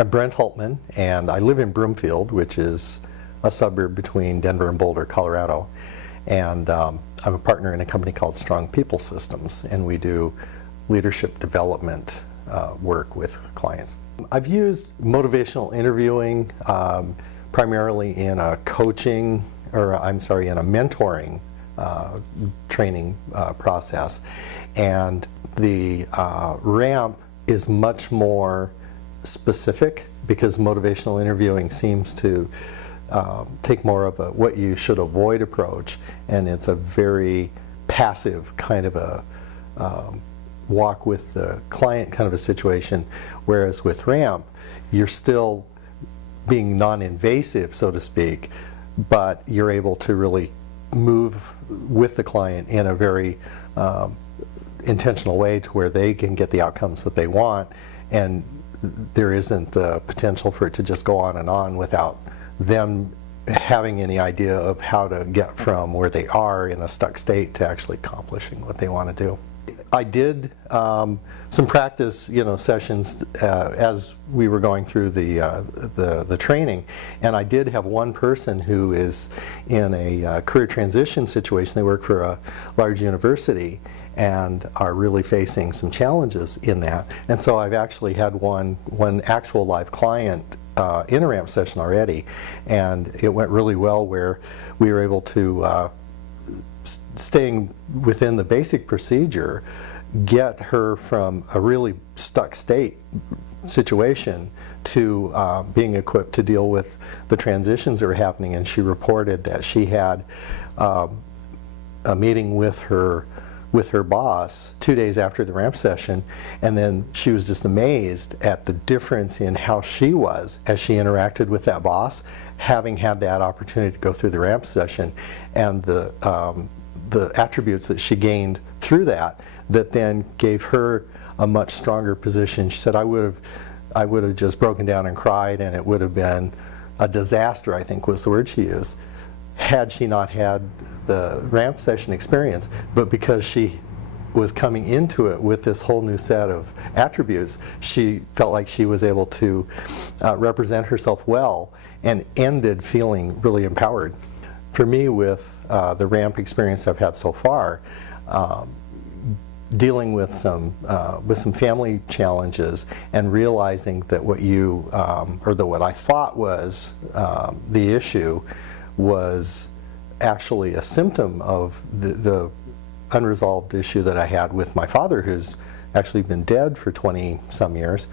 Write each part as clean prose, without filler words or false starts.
I'm Brent Hultman, and I live in Broomfield, which is a suburb between Denver and Boulder, Colorado. And I'm a partner in a company called Strong People Systems, and we do leadership development work with clients. I've used motivational interviewing primarily in a coaching, or I'm sorry, in a mentoring training process. And the ramp is much more specific because motivational interviewing seems to take more of a what you should avoid approach, and it's a very passive kind of a walk with the client kind of a situation, whereas with ramp you're still being non-invasive, so to speak, but you're able to really move with the client in a very intentional way to where they can get the outcomes that they want, and there isn't the potential for it to just go on and on without them having any idea of how to get from where they are in a stuck state to actually accomplishing what they want to do. I did some practice, sessions as we were going through the training, and I did have one person who is in a career transition situation. They work for a large university and are really facing some challenges in that. And so I've actually had one actual live client in a ramp session already, and it went really well, where we were able to staying within the basic procedure, get her from a really stuck state situation to being equipped to deal with the transitions that were happening. And she reported that she had a meeting with her boss 2 days after the ramp session, and then she was just amazed at the difference in how she was as she interacted with that boss, having had that opportunity to go through the ramp session, and the attributes that she gained through that then gave her a much stronger position. She said, I would have just broken down and cried, and it would have been a disaster, I think was the word she used, had she not had the ramp session experience. But because she was coming into it with this whole new set of attributes, she felt like she was able to represent herself well and ended feeling really empowered. For me, with the ramp experience I've had so far, dealing with some family challenges and realizing that what what I thought was the issue was actually a symptom of the unresolved issue that I had with my father, who's actually been dead for 20 some years,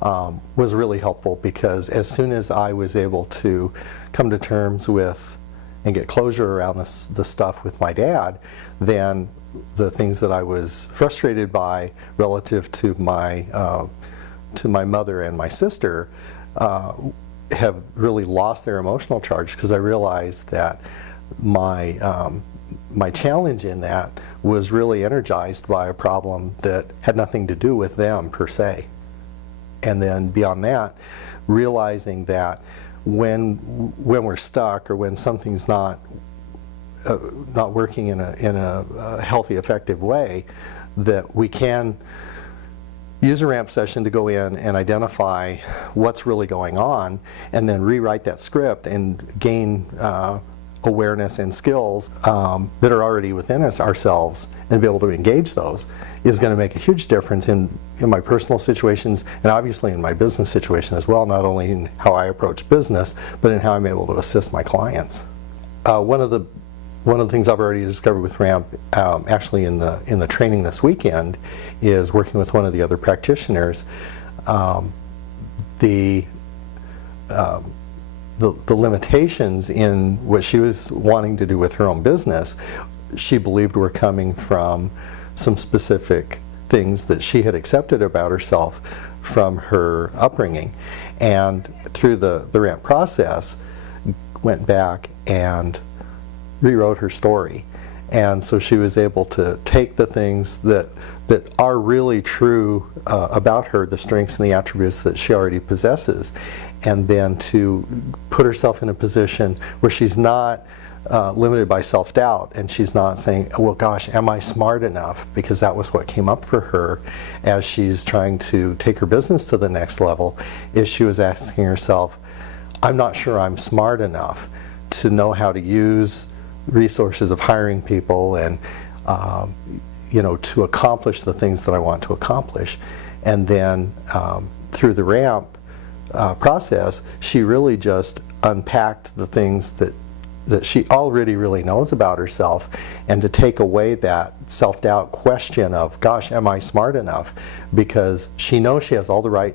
was really helpful, because as soon as I was able to come to terms with and get closure around the stuff with my dad, then the things that I was frustrated by relative to my mother and my sister have really lost their emotional charge, because I realized that my challenge in that was really energized by a problem that had nothing to do with them per se. And then beyond that, realizing that when we're stuck, or when something's not working in a healthy, effective way, that we can use a ramp session to go in and identify what's really going on, and then rewrite that script and gain awareness and skills that are already within ourselves, and be able to engage those, is going to make a huge difference in my personal situations, and obviously in my business situation as well, not only in how I approach business, but in how I'm able to assist my clients. One of the things I've already discovered with ramp, actually in the training this weekend, is working with one of the other practitioners. The limitations in what she was wanting to do with her own business, she believed were coming from some specific things that she had accepted about herself from her upbringing. And through the ramp process, went back and rewrote her story. And so she was able to take the things that are really true about her, the strengths and the attributes that she already possesses, and then to put herself in a position where she's not limited by self-doubt, and she's not saying, well, gosh, am I smart enough? Because that was what came up for her as she's trying to take her business to the next level, is she was asking herself, I'm not sure I'm smart enough to know how to use resources of hiring people and to accomplish the things that I want to accomplish. And then through the ramp process, she really just unpacked the things that she already really knows about herself, and to take away that self-doubt question of, gosh, am I smart enough? Because she knows she has all the right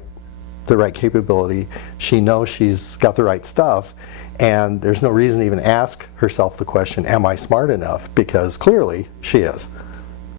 capability, she knows she's got the right stuff, and there's no reason to even ask herself the question, am I smart enough? Because clearly she is.